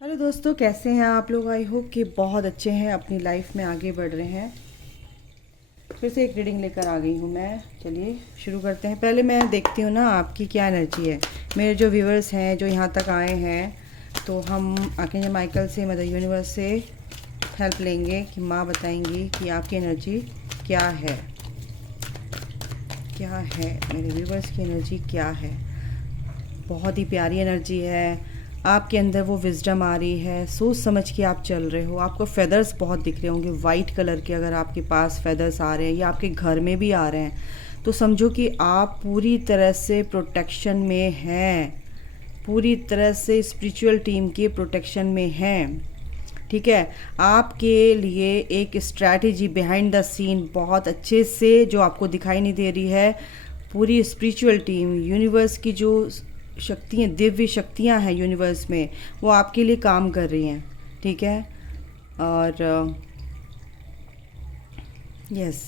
Hello दोस्तों, कैसे हैं आप लोग। आई होप कि बहुत अच्छे हैं, अपनी लाइफ में आगे बढ़ रहे हैं। फिर से एक रीडिंग लेकर आ गई हूँ मैं। चलिए शुरू करते हैं। पहले मैं देखती हूँ ना आपकी क्या एनर्जी है। मेरे जो व्यूवर्स हैं जो यहाँ तक आए हैं, तो हम आर्कएंजल माइकल से, मदर यूनिवर्स से हेल्प लेंगे कि माँ बताएंगी कि आपकी एनर्जी क्या है। क्या है मेरे व्यूवर्स की एनर्जी क्या है। बहुत ही प्यारी एनर्जी है। आपके अंदर वो विजडम आ रही है, सोच समझ के आप चल रहे हो। आपको फेदर्स बहुत दिख रहे होंगे वाइट कलर के। अगर आपके पास फेदर्स आ रहे हैं या आपके घर में भी आ रहे हैं तो समझो कि आप पूरी तरह से प्रोटेक्शन में हैं, पूरी तरह से स्पिरिचुअल टीम के प्रोटेक्शन में हैं। ठीक है, आपके लिए एक स्ट्रैटेजी बिहाइंड द सीन बहुत अच्छे से जो आपको दिखाई नहीं दे रही है। पूरी स्पिरिचुअल टीम, यूनिवर्स की जो शक्तियाँ, दिव्य शक्तियाँ हैं यूनिवर्स में, वो आपके लिए काम कर रही हैं। ठीक है, और यस,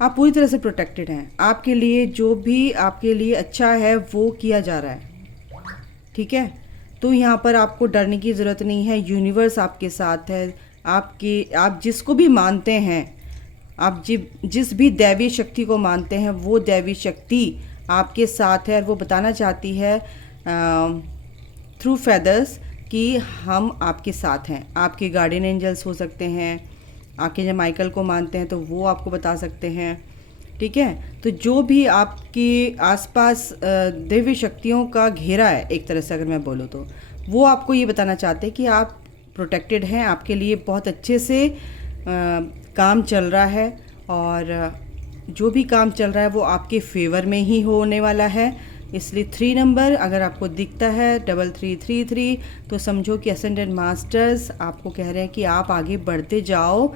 आप पूरी तरह से प्रोटेक्टेड हैं। आपके लिए जो भी आपके लिए अच्छा है वो किया जा रहा है। ठीक है, तो यहाँ पर आपको डरने की ज़रूरत नहीं है। यूनिवर्स आपके साथ है। आप जिसको भी मानते हैं, आप जिस भी दैवीय शक्ति को मानते हैं, वो दैवीय शक्ति आपके साथ है और वो बताना चाहती है थ्रू फेदर्स कि हम आपके साथ हैं। आपके गार्डियन एंजल्स हो सकते हैं, आपके जब माइकल को मानते हैं तो वो आपको बता सकते हैं। ठीक है, तो जो भी आपके आसपास दिव्य शक्तियों का घेरा है, एक तरह से अगर मैं बोलूँ तो वो आपको ये बताना चाहते हैं कि आप प्रोटेक्टेड हैं। आपके लिए बहुत अच्छे से काम चल रहा है और जो भी काम चल रहा है वो आपके फेवर में ही होने वाला है। इसलिए 3 नंबर अगर आपको दिखता है 3333, तो समझो कि असेंडेंट मास्टर्स आपको कह रहे हैं कि आप आगे बढ़ते जाओ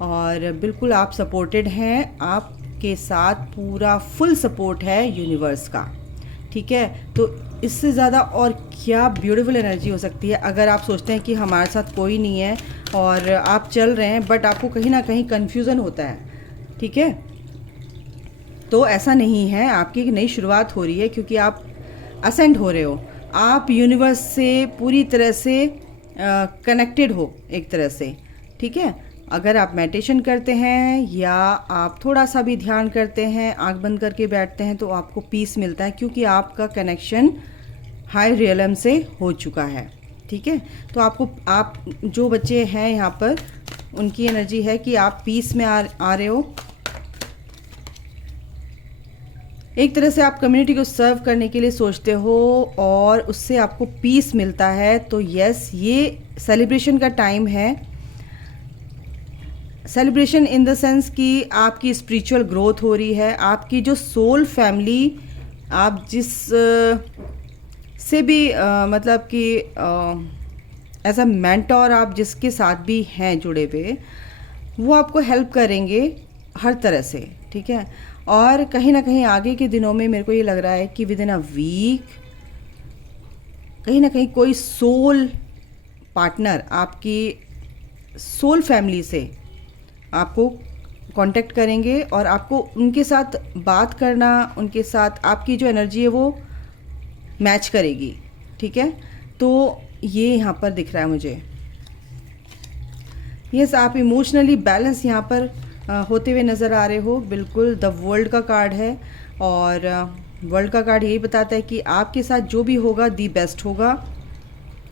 और बिल्कुल आप सपोर्टेड हैं। आपके साथ पूरा फुल सपोर्ट है यूनिवर्स का। ठीक है, तो इससे ज़्यादा और क्या ब्यूटीफुल एनर्जी हो सकती है। अगर आप सोचते हैं कि हमारे साथ कोई नहीं है और आप चल रहे हैं बट आपको कहीं ना कहीं कन्फ्यूज़न होता है, ठीक है, तो ऐसा नहीं है। आपकी एक नई शुरुआत हो रही है क्योंकि आप असेंड हो रहे हो। आप यूनिवर्स से पूरी तरह से कनेक्टेड हो एक तरह से। ठीक है, अगर आप मेडिटेशन करते हैं या आप थोड़ा सा भी ध्यान करते हैं, आंख बंद करके बैठते हैं, तो आपको पीस मिलता है क्योंकि आपका कनेक्शन हाई रियलम से हो चुका है। ठीक है, तो आप जो बच्चे हैं यहाँ पर, उनकी एनर्जी है कि आप पीस में आ रहे हो। एक तरह से आप कम्युनिटी को सर्व करने के लिए सोचते हो और उससे आपको पीस मिलता है। तो यस, ये सेलिब्रेशन का टाइम है। सेलिब्रेशन इन द सेंस कि आपकी स्पिरिचुअल ग्रोथ हो रही है। आपकी जो सोल फैमिली, आप जिस से भी मतलब कि एज अ मेंटोर आप जिसके साथ भी हैं जुड़े हुए, वो आपको हेल्प करेंगे हर तरह से। ठीक है, और कहीं ना कहीं आगे के दिनों में मेरे को ये लग रहा है कि विद इन अ वीक कहीं ना कहीं कोई सोल पार्टनर आपकी सोल फैमिली से आपको कांटेक्ट करेंगे और आपको उनके साथ बात करना, उनके साथ आपकी जो एनर्जी है वो मैच करेगी। ठीक है, तो ये यहाँ पर दिख रहा है मुझे। यस, आप इमोशनली बैलेंस यहाँ पर होते हुए नज़र आ रहे हो। बिल्कुल द वर्ल्ड का कार्ड है और वर्ल्ड का कार्ड यही बताता है कि आपके साथ जो भी होगा दी बेस्ट होगा।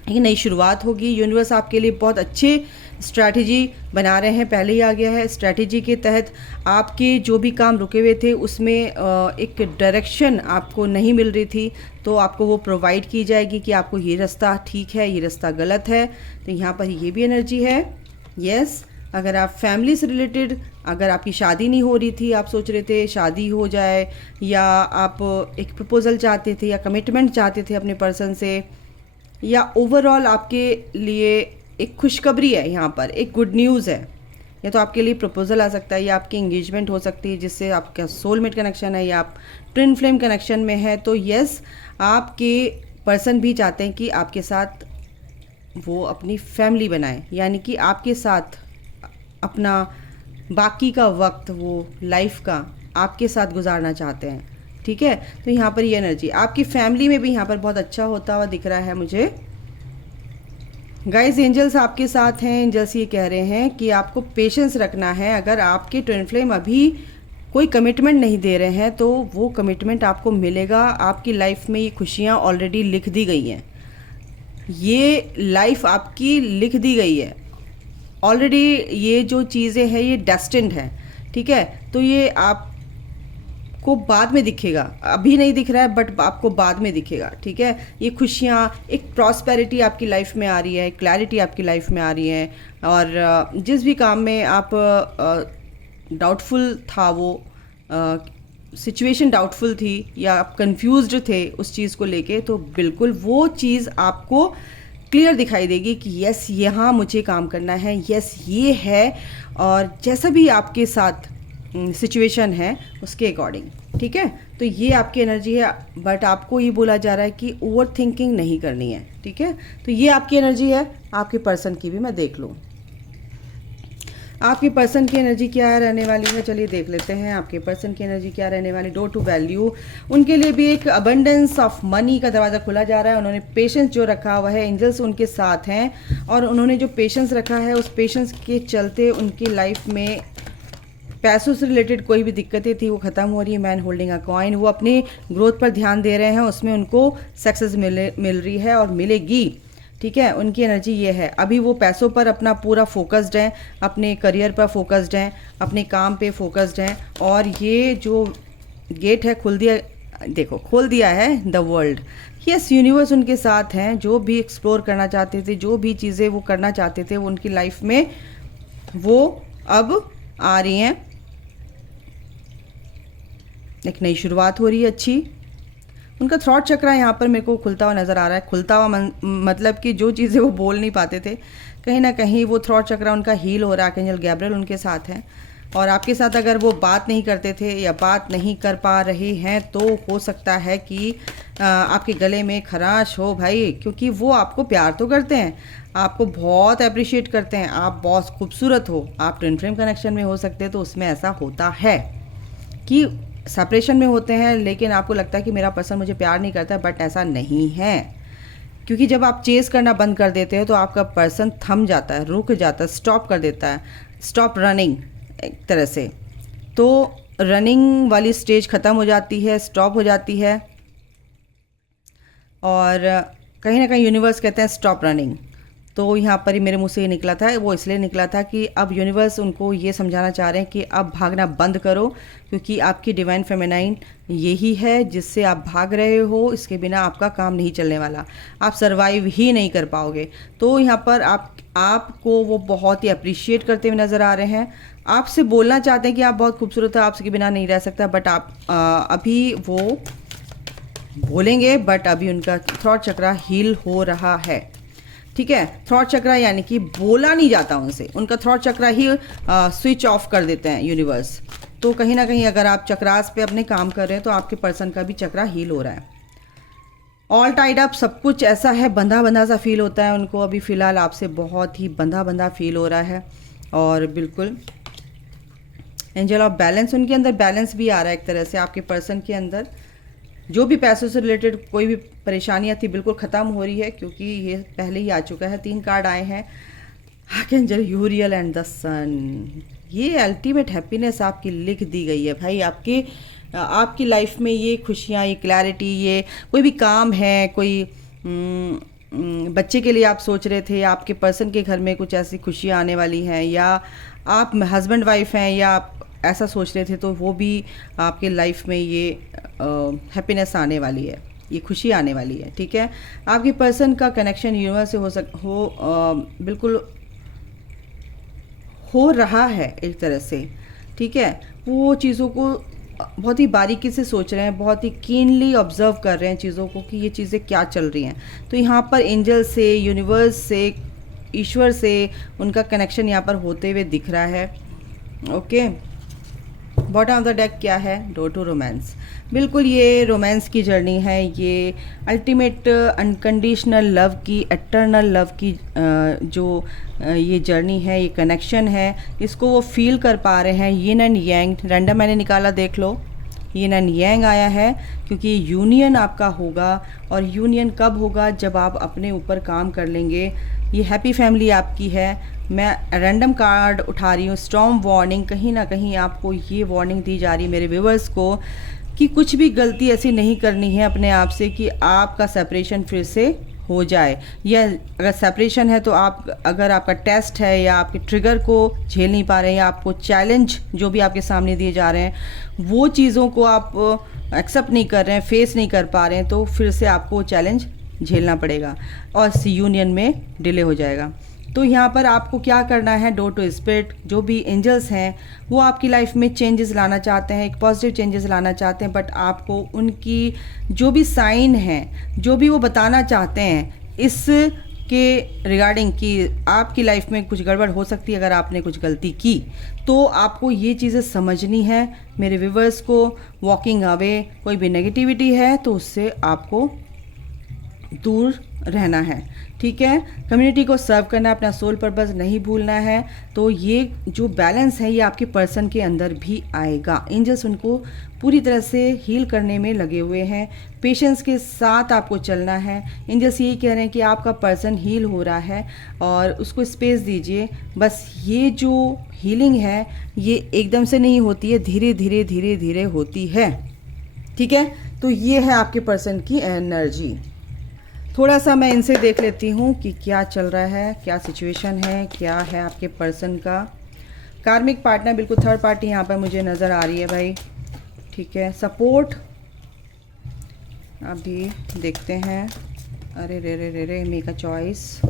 एक नई शुरुआत होगी। यूनिवर्स आपके लिए बहुत अच्छे स्ट्रैटेजी बना रहे हैं, पहले ही आ गया है। स्ट्रैटेजी के तहत आपके जो भी काम रुके हुए थे उसमें एक डायरेक्शन आपको नहीं मिल रही थी, तो आपको वो प्रोवाइड की जाएगी कि आपको ये रास्ता ठीक है, ये रास्ता गलत है। तो यहाँ पर ये भी एनर्जी है। यस, अगर आप फैमिली से रिलेटेड, अगर आपकी शादी नहीं हो रही थी, आप सोच रहे थे शादी हो जाए, या आप एक प्रपोज़ल चाहते थे या कमिटमेंट चाहते थे अपने पर्सन से, या ओवरऑल आपके लिए एक खुशखबरी है यहाँ पर, एक गुड न्यूज़ है। या तो आपके लिए प्रपोज़ल आ सकता है या आपकी एंगेजमेंट हो सकती है जिससे आपका सोलमेट कनेक्शन है या आप ट्विन फ्लेम कनेक्शन में है। तो यस, आपके पर्सन भी चाहते हैं कि आपके साथ वो अपनी फैमिली बनाए, यानी कि आपके साथ अपना बाकी का वक्त, वो लाइफ का आपके साथ गुजारना चाहते हैं। ठीक है, तो यहाँ पर ये एनर्जी आपकी फैमिली में भी यहाँ पर बहुत अच्छा होता हुआ दिख रहा है मुझे। गाइस एंजल्स आपके साथ हैं। एंजल्स ये कह रहे हैं कि आपको पेशेंस रखना है। अगर आपके ट्विन फ्लेम अभी कोई कमिटमेंट नहीं दे रहे हैं तो वो कमिटमेंट आपको मिलेगा। आपकी लाइफ में ये खुशियाँ ऑलरेडी लिख दी गई हैं, ये लाइफ आपकी लिख दी गई है ऑलरेडी। ये जो चीज़ें हैं ये डेस्टिन्ड है, ठीक है। तो ये आपको बाद में दिखेगा, अभी नहीं दिख रहा है बट आपको बाद में दिखेगा, ठीक है। ये खुशियाँ, एक प्रॉस्पेरिटी आपकी लाइफ में आ रही है, क्लैरिटी आपकी लाइफ में आ रही है। और जिस भी काम में आप डाउटफुल था, वो सिचुएशन डाउटफुल थी या आप कंफ्यूज्ड थे उस चीज़ को लेके, तो बिल्कुल वो चीज़ आपको क्लियर दिखाई देगी कि यस यहाँ मुझे काम करना है, यस ये है। और जैसा भी आपके साथ सिचुएशन है उसके अकॉर्डिंग, ठीक है। तो ये आपकी एनर्जी है, बट आपको ये बोला जा रहा है कि ओवर थिंकिंग नहीं करनी है, ठीक है। तो ये आपकी एनर्जी है। आपके पर्सन की भी मैं देख लूँ, आपके पर्सन की एनर्जी क्या रहने वाली है, चलिए देख लेते हैं आपके पर्सन की एनर्जी क्या रहने वाली। डोर टू वैल्यू, उनके लिए भी एक अबंडेंस ऑफ मनी का दरवाज़ा खुला जा रहा है। उन्होंने पेशेंस जो रखा हुआ है, एंजल्स उनके साथ हैं और उन्होंने जो पेशेंस रखा है उस पेशेंस के चलते उनकी लाइफ में पैसों से रिलेटेड कोई भी दिक्कतें थी वो ख़त्म हो रही है। मैन होल्डिंग अ कॉइन, वो अपने ग्रोथ पर ध्यान दे रहे हैं, उसमें उनको सक्सेस मिल रही है और मिलेगी, ठीक है। उनकी एनर्जी ये है। अभी वो पैसों पर अपना पूरा फोकस्ड हैं, अपने करियर पर फोकस्ड हैं, अपने काम पे फोकस्ड हैं। और ये जो गेट है खुल दिया, देखो खोल दिया है द वर्ल्ड। यस, यूनिवर्स उनके साथ हैं। जो भी एक्सप्लोर करना चाहते थे, जो भी चीज़ें वो करना चाहते थे, वो उनकी लाइफ में वो अब आ रही हैं। एक नई शुरुआत हो रही है अच्छी। उनका थ्रॉट चक्र यहाँ पर मेरे को खुलता हुआ नज़र आ रहा है। खुलता हुआ मतलब कि जो चीज़ें वो बोल नहीं पाते थे, कहीं ना कहीं वो थ्रॉट चक्र उनका हील हो रहा है। आर्कएंजल गैब्रियल उनके साथ हैं और आपके साथ अगर वो बात नहीं करते थे या बात नहीं कर पा रहे हैं तो हो सकता है कि आपके गले में खराश हो भाई, क्योंकि वो आपको प्यार तो करते हैं, आपको बहुत अप्रिशिएट करते हैं, आप बहुत खूबसूरत हो। आप ट्विन फ्लेम कनेक्शन में हो सकते हैं तो उसमें ऐसा होता है कि सेपरेशन में होते हैं लेकिन आपको लगता है कि मेरा पर्सन मुझे प्यार नहीं करता, बट ऐसा नहीं है। क्योंकि जब आप चेस करना बंद कर देते हो तो आपका पर्सन थम जाता है, रुक जाता है, स्टॉप कर देता है, स्टॉप रनिंग एक तरह से। तो रनिंग वाली स्टेज ख़त्म हो जाती है, स्टॉप हो जाती है और कहीं ना कहीं यूनिवर्स कहते हैं स्टॉप रनिंग। तो यहाँ पर ही मेरे मुंह से ये निकला था, वो इसलिए निकला था कि अब यूनिवर्स उनको ये समझाना चाह रहे हैं कि अब भागना बंद करो, क्योंकि आपकी डिवाइन फेमिनाइन यही है जिससे आप भाग रहे हो। इसके बिना आपका काम नहीं चलने वाला, आप सरवाइव ही नहीं कर पाओगे। तो यहाँ पर आपको वो बहुत ही अप्रिशिएट करते हुए नज़र आ रहे हैं, आपसे बोलना चाहते हैं कि आप बहुत खूबसूरत हो, आपके बिना नहीं रह सकता, बट आप अभी वो बोलेंगे, बट अभी उनका थ्रॉट चक्र हील हो रहा है, ठीक है। थ्रॉट चक्र यानी कि बोला नहीं जाता उनसे, उनका थ्रॉट चक्र ही स्विच ऑफ कर देते हैं यूनिवर्स। तो कहीं ना कहीं अगर आप चक्रास पे अपने काम कर रहे हैं तो आपके पर्सन का भी चक्र हील हो रहा है। ऑल टाइड अप, सब कुछ ऐसा है, बंधा बंधा सा फील होता है उनको अभी फ़िलहाल आपसे, बहुत ही बंधा बंधा फील हो रहा है। और बिल्कुल एंजल ऑफ बैलेंस, उनके अंदर बैलेंस भी आ रहा है एक तरह से। आपके पर्सन के अंदर जो भी पैसों से रिलेटेड कोई भी परेशानियां थी बिल्कुल ख़त्म हो रही है, क्योंकि ये पहले ही आ चुका है। 3 कार्ड आए हैं, आर्कएंजल यूरियल एंड द सन। ये अल्टीमेट हैप्पीनेस आपकी लिख दी गई है भाई। आपकी लाइफ में ये खुशियाँ, ये क्लैरिटी, ये कोई भी काम है, कोई बच्चे के लिए आप सोच रहे थे, आपके पर्सन के घर में कुछ ऐसी खुशियाँ आने वाली हैं, या आप हस्बैंड वाइफ हैं या आप ऐसा सोच रहे थे, तो वो भी आपके लाइफ में ये हैप्पीनेस आने वाली है, ये खुशी आने वाली है, ठीक है। आपके पर्सन का कनेक्शन यूनिवर्स से बिल्कुल हो रहा है एक तरह से, ठीक है। वो चीज़ों को बहुत ही बारीकी से सोच रहे हैं, बहुत ही कीनली ऑब्जर्व कर रहे हैं चीज़ों को कि ये चीज़ें क्या चल रही हैं। तो यहाँ पर एंजल से, यूनिवर्स से, ईश्वर से उनका कनेक्शन यहाँ पर होते हुए दिख रहा है, okay. Bottom of the deck क्या है, डोर टू रोमांस। बिल्कुल ये रोमांस की जर्नी है, ये अल्टीमेट अनकंडीशनल लव की, एटर्नल लव की जो ये जर्नी है, ये कनेक्शन है, इसको वो फील कर पा रहे हैं। यिन एंड यांग रैंडम मैंने निकाला, देख लो, यिन एंड यांग आया है, क्योंकि यूनियन आपका होगा। और यूनियन कब होगा? जब आप अपने ऊपर काम कर लेंगे। ये हैप्पी फैमिली आपकी है। मैं रैंडम कार्ड उठा रही हूँ, स्टॉर्म वार्निंग। कहीं ना कहीं आपको ये वार्निंग दी जा रही है मेरे व्यूवर्स को कि कुछ भी गलती ऐसी नहीं करनी है अपने आप से कि आपका सेपरेशन फिर से हो जाए। या अगर सेपरेशन है तो आप, अगर आपका टेस्ट है या आपके ट्रिगर को झेल नहीं पा रहे हैं या आपको चैलेंज जो भी आपके सामने दिए जा रहे हैं वो चीज़ों को आप एक्सेप्ट नहीं कर रहे हैं, फेस नहीं कर पा रहे हैं, तो फिर से आपको चैलेंज झेलना पड़ेगा और इस यूनियन में डिले हो जाएगा। तो यहाँ पर आपको क्या करना है, डोर टू स्पिरिट, जो भी एंजल्स हैं वो आपकी लाइफ में चेंजेस लाना चाहते हैं, एक पॉजिटिव चेंजेस लाना चाहते हैं, बट आपको उनकी जो भी साइन हैं, जो भी वो बताना चाहते हैं इस के रिगार्डिंग कि आपकी लाइफ में कुछ गड़बड़ हो सकती है अगर आपने कुछ गलती की, तो आपको ये चीज़ें समझनी है मेरे व्यूवर्स को। वॉकिंग अवे, कोई भी नेगेटिविटी है तो उससे आपको दूर रहना है, ठीक है। कम्युनिटी को सर्व करना, अपना सोल पर्पस नहीं भूलना है। तो ये जो बैलेंस है ये आपके पर्सन के अंदर भी आएगा। एंजल्स उनको पूरी तरह से हील करने में लगे हुए हैं। पेशेंस के साथ आपको चलना है। एंजल्स यही कह रहे हैं कि आपका पर्सन हील हो रहा है और उसको स्पेस दीजिए। बस ये जो हीलिंग है ये एकदम से नहीं होती है, धीरे धीरे धीरे धीरे होती है, ठीक है। तो ये है आपके पर्सन की एनर्जी। थोड़ा सा मैं इनसे देख लेती हूँ कि क्या चल रहा है, क्या सिचुएशन है, क्या है आपके पर्सन का। कार्मिक पार्टनर, बिल्कुल थर्ड पार्टी यहाँ पर मुझे नज़र आ रही है भाई, ठीक है। सपोर्ट अभी देखते हैं। अरे रे रे रे रे, make a choice.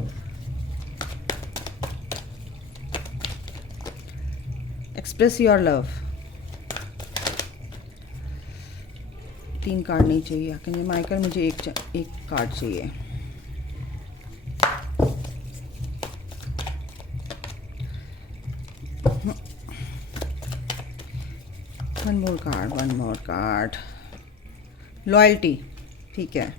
Express your love. 3 card नहीं चाहिए क्योंकि माइकल, मुझे एक कार्ड चाहिए। One more card. लॉयल्टी, ठीक है।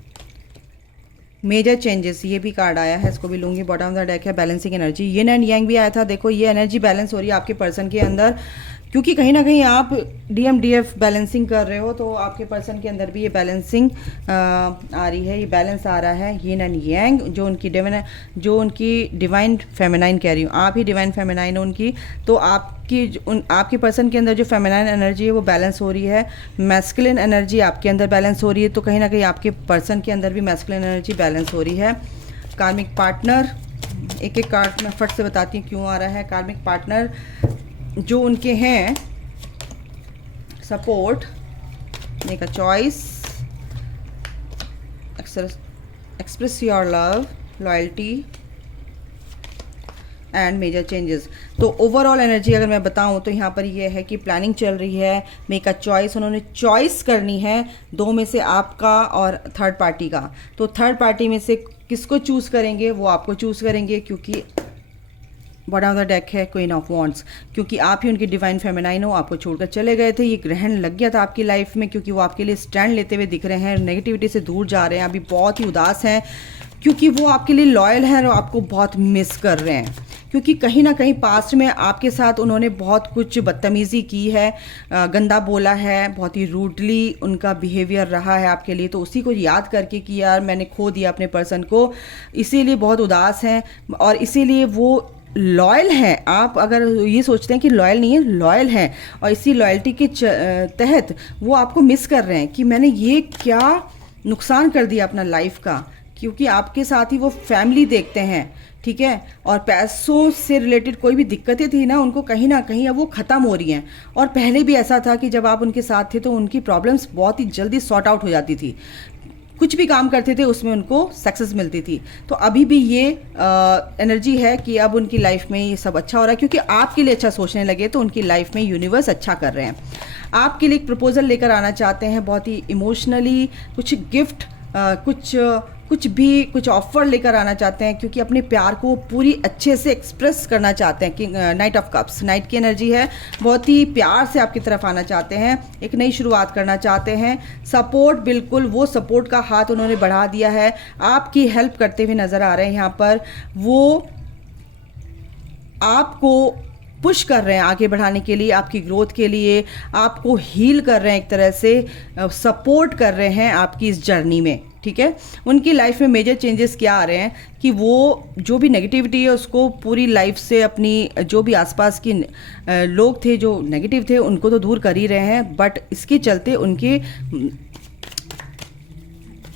मेजर चेंजेस, ये भी कार्ड आया है, इसको भी लूँगी। बॉटम ऑफ द डेक है balancing energy. Yin and yang भी आया था। देखो ये एनर्जी बैलेंस हो रही है आपके पर्सन के अंदर, क्योंकि कहीं ना कहीं आप DMDF बैलेंसिंग कर रहे हो, तो आपके पर्सन के अंदर भी ये बैलेंसिंग आ रही है, ये बैलेंस आ रहा है। यिन एंड यांग, जो उनकी डिवाइन फेमिनाइन कह रही हूँ, आप ही डिवाइन फेमिनाइन हो उनकी, तो आपके पर्सन के अंदर जो फेमिनाइन एनर्जी है वो बैलेंस हो रही है। मैस्कुलिन एनर्जी आपके अंदर बैलेंस हो रही है, तो कहीं ना कहीं आपके पर्सन के अंदर भी मैस्कुलिन एनर्जी बैलेंस हो रही है। कार्मिक पार्टनर, एक एक कार्ड मैं फट से बताती हूँ क्यों आ रहा है। कार्मिक पार्टनर जो उनके हैं, support, make a choice, express your love, loyalty and major changes. तो ओवरऑल एनर्जी अगर मैं बताऊं तो यहाँ पर ये है कि प्लानिंग चल रही है, मेक अ चॉइस, उन्होंने चॉइस करनी है दो में से, आपका और थर्ड पार्टी का। तो थर्ड पार्टी में से किसको चूज़ करेंगे, वो आपको चूज़ करेंगे, क्योंकि बॉटम ऑफ द डेक है क्वीन ऑफ वॉन्ड्स, क्योंकि आप ही उनकी डिवाइन फेमिनाइन हो, आपको छोड़कर चले गए थे। ये ग्रहण लग गया था आपकी लाइफ में, क्योंकि वो आपके लिए स्टैंड लेते हुए दिख रहे हैं, नेगेटिविटी से दूर जा रहे हैं, अभी बहुत ही उदास हैं, क्योंकि वो आपके लिए लॉयल हैं और आपको बहुत मिस कर रहे हैं। क्योंकि कहीं ना कहीं पास्ट में आपके साथ उन्होंने बहुत कुछ बदतमीज़ी की है, गंदा बोला है, बहुत ही रूडली उनका बिहेवियर रहा है आपके लिए, तो उसी को याद करके कि यार मैंने खो दिया अपने पर्सन को, इसीलिए बहुत उदास हैं और इसीलिए वो लॉयल है। आप अगर ये सोचते हैं कि लॉयल नहीं है, लॉयल है, और इसी लॉयल्टी के तहत वो आपको मिस कर रहे हैं कि मैंने ये क्या नुकसान कर दिया अपना लाइफ का, क्योंकि आपके साथ ही वो फैमिली देखते हैं, ठीक है। और पैसों से रिलेटेड कोई भी दिक्कतें थी ना उनको, कहीं ना कहीं अब वो ख़त्म हो रही हैं। और पहले भी ऐसा था कि जब आप उनके साथ थे तो उनकी प्रॉब्लम्स बहुत ही जल्दी सॉर्ट आउट हो जाती थी, कुछ भी काम करते थे उसमें उनको सक्सेस मिलती थी। तो अभी भी ये एनर्जी है कि अब उनकी लाइफ में ये सब अच्छा हो रहा है, क्योंकि आपके लिए अच्छा सोचने लगे, तो उनकी लाइफ में यूनिवर्स अच्छा कर रहे हैं। आपके लिए एक प्रपोजल लेकर आना चाहते हैं, बहुत ही इमोशनली, कुछ गिफ्ट, कुछ ऑफर लेकर आना चाहते हैं, क्योंकि अपने प्यार को पूरी अच्छे से एक्सप्रेस करना चाहते हैं। कि नाइट ऑफ कप्स, नाइट की एनर्जी है, बहुत ही प्यार से आपकी तरफ आना चाहते हैं, एक नई शुरुआत करना चाहते हैं। सपोर्ट, बिल्कुल वो सपोर्ट का हाथ उन्होंने बढ़ा दिया है, आपकी हेल्प करते हुए नज़र आ रहे हैं यहाँ पर। वो आपको पुश कर रहे हैं आगे बढ़ाने के लिए, आपकी ग्रोथ के लिए, आपको हील कर रहे हैं, एक तरह से सपोर्ट कर रहे हैं आपकी इस जर्नी में, ठीक है। उनकी लाइफ में मेजर चेंजेस क्या आ रहे हैं कि वो जो भी नेगेटिविटी है उसको पूरी लाइफ से, अपनी जो भी आसपास की लोग थे जो नेगेटिव थे उनको तो दूर कर ही रहे हैं, बट इसके चलते उनके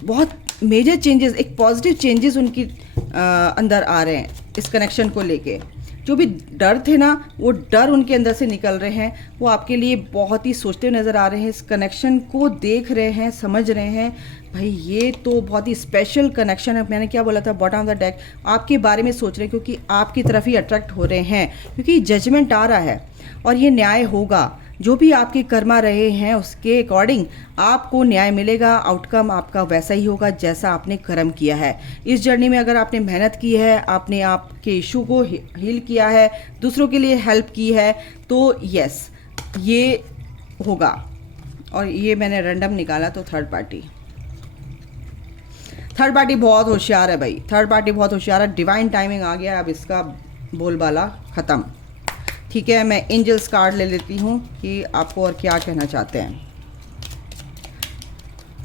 बहुत मेजर चेंजेस, एक पॉजिटिव चेंजेस उनकी अंदर आ रहे हैं इस कनेक्शन को लेके। जो भी डर थे ना, वो डर उनके अंदर से निकल रहे हैं, वो आपके लिए बहुत ही सोचते हुए नज़र आ रहे हैं, इस कनेक्शन को देख रहे हैं, समझ रहे हैं भाई ये तो बहुत ही स्पेशल कनेक्शन है। मैंने क्या बोला था, बॉटम ऑफ द डेक आपके बारे में सोच रहे हैं, क्योंकि आपकी तरफ ही अट्रैक्ट हो रहे हैं, क्योंकि जजमेंट आ रहा है और ये न्याय होगा। जो भी आपके कर्मा रहे हैं उसके अकॉर्डिंग आपको न्याय मिलेगा, आउटकम आपका वैसा ही होगा जैसा आपने कर्म किया है। इस जर्नी में अगर आपने मेहनत की है, आपने आपके इशू को हील किया है, दूसरों के लिए हेल्प की है, तो यस ये होगा। और ये मैंने रैंडम निकाला तो थर्ड पार्टी बहुत होशियार है भाई, थर्ड पार्टी बहुत होशियार है। डिवाइन टाइमिंग आ गया, अब इसका बोलबाला ख़त्म, ठीक है। मैं एंजल्स कार्ड ले लेती हूँ कि आपको और क्या कहना चाहते हैं।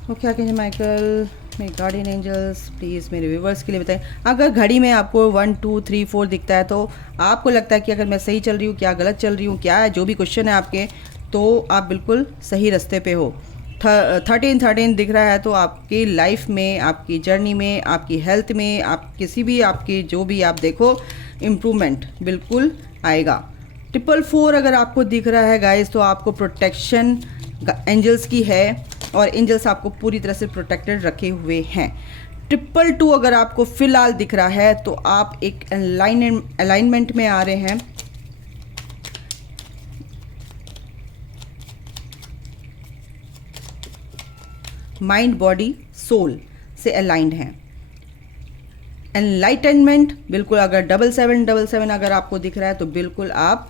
वो क्या कहेंगे माइकल, मेरे गार्डियन एंजल्स प्लीज़ मेरे व्यूवर्स के लिए बताएं। अगर घड़ी में आपको 1 2 3 4 दिखता है तो आपको लगता है कि अगर मैं सही चल रही हूँ, क्या गलत चल रही हूँ, क्या है जो भी क्वेश्चन है आपके, तो आप बिल्कुल सही रास्ते पे हो। 13 दिख रहा है तो आपकी लाइफ में, आपकी जर्नी में, आपकी हेल्थ में, आप किसी भी आपकी जो भी आप देखो इम्प्रूवमेंट बिल्कुल आएगा। 444 अगर आपको दिख रहा है गाइस तो आपको प्रोटेक्शन एंजल्स की है और एंजल्स आपको पूरी तरह से प्रोटेक्टेड रखे हुए हैं। 222 अगर आपको फिलहाल दिख रहा है तो आप एक अलाइनमेंट में आ रहे हैं। माइंड बॉडी सोल से अलाइंड हैं। एनलाइटनमेंट बिल्कुल, अगर 7777 अगर आपको दिख रहा है तो बिल्कुल आप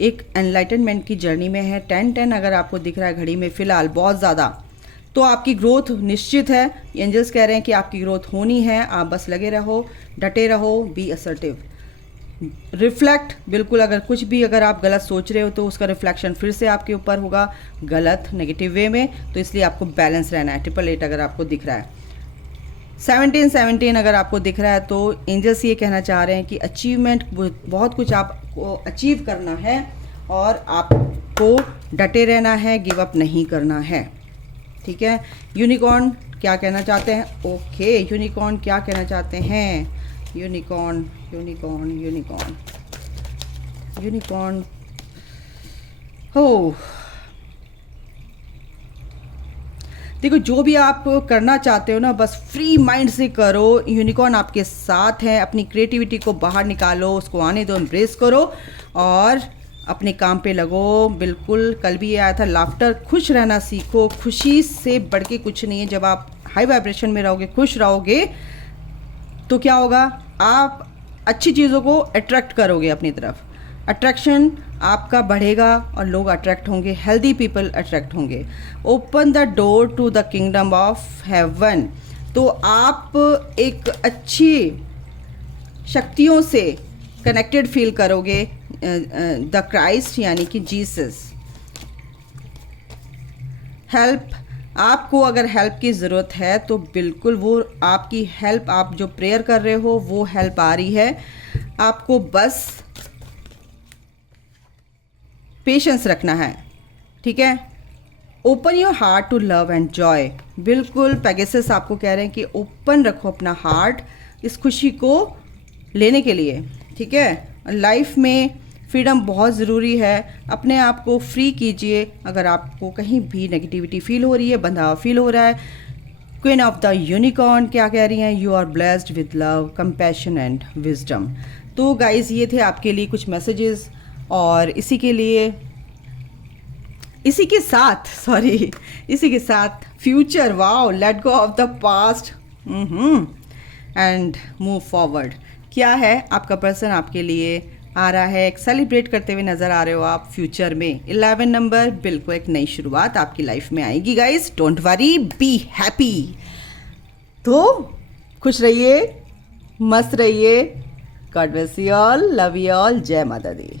एक एनलाइटनमेंट की जर्नी में है। 1010 अगर आपको दिख रहा है घड़ी में फ़िलहाल बहुत ज़्यादा, तो आपकी ग्रोथ निश्चित है। एंजल्स कह रहे हैं कि आपकी ग्रोथ होनी है, आप बस लगे रहो, डटे रहो, बी असर्टिव। रिफ्लेक्ट बिल्कुल, अगर कुछ भी अगर आप गलत सोच रहे हो तो उसका रिफ्लेक्शन फिर से आपके ऊपर होगा, गलत नेगेटिव वे में, तो इसलिए आपको बैलेंस रहना है। 888 अगर आपको दिख रहा है, 1717 अगर आपको दिख रहा है तो एंजल्स ये कहना चाह रहे हैं कि अचीवमेंट, बहुत कुछ आपको अचीव करना है और आपको डटे रहना है, गिव अप नहीं करना है, ठीक है। यूनिकॉर्न क्या कहना चाहते हैं, ओके यूनिकॉर्न क्या कहना चाहते हैं, यूनिकॉर्न यूनिकॉर्न यूनिकॉर्न यूनिकॉर्न हो। देखो जो भी आप करना चाहते हो ना, बस फ्री माइंड से करो। यूनिकॉर्न आपके साथ है, अपनी क्रिएटिविटी को बाहर निकालो, उसको आने दो, एम्ब्रेस करो और अपने काम पे लगो। बिल्कुल कल भी ये आया था, लाफ्टर, खुश रहना सीखो। खुशी से बढ़ के कुछ नहीं है। जब आप हाई वाइब्रेशन में रहोगे, खुश रहोगे, तो क्या होगा, आप अच्छी चीज़ों को अट्रैक्ट करोगे अपनी तरफ। अट्रैक्शन आपका बढ़ेगा और लोग अट्रैक्ट होंगे, हेल्दी पीपल अट्रैक्ट होंगे। Open the door to the kingdom of heaven, तो आप एक अच्छी शक्तियों से कनेक्टेड फील करोगे। द क्राइस्ट यानी कि जीसस। हेल्प, आपको अगर हेल्प की ज़रूरत है तो बिल्कुल वो आपकी हेल्प, आप जो प्रेयर कर रहे हो वो हेल्प आ रही है। आपको बस पेशेंस रखना है, ठीक है। Open your heart to love and joy, बिल्कुल पेगासस आपको कह रहे हैं कि ओपन रखो अपना हार्ट इस खुशी को लेने के लिए, ठीक है। लाइफ में फ्रीडम बहुत ज़रूरी है, अपने आप को फ्री कीजिए। अगर आपको कहीं भी नेगेटिविटी फील हो रही है, बंधा फील हो रहा है, क्वीन ऑफ द यूनिकॉर्न क्या कह रही हैं, you are blessed with love, compassion and wisdom. तो गाइज ये थे आपके लिए कुछ मैसेजेस, और इसी के साथ future, wow, let go of the past and move forward. क्या है आपका पर्सन आपके लिए आ रहा है, एक सेलिब्रेट करते हुए नज़र आ रहे हो आप फ्यूचर में। 11 नंबर, बिल्कुल एक नई शुरुआत आपकी लाइफ में आएगी guys, don't worry, be happy. तो खुश रहिए, मस्त रहिए, God bless you all, love you all, जय माता दी।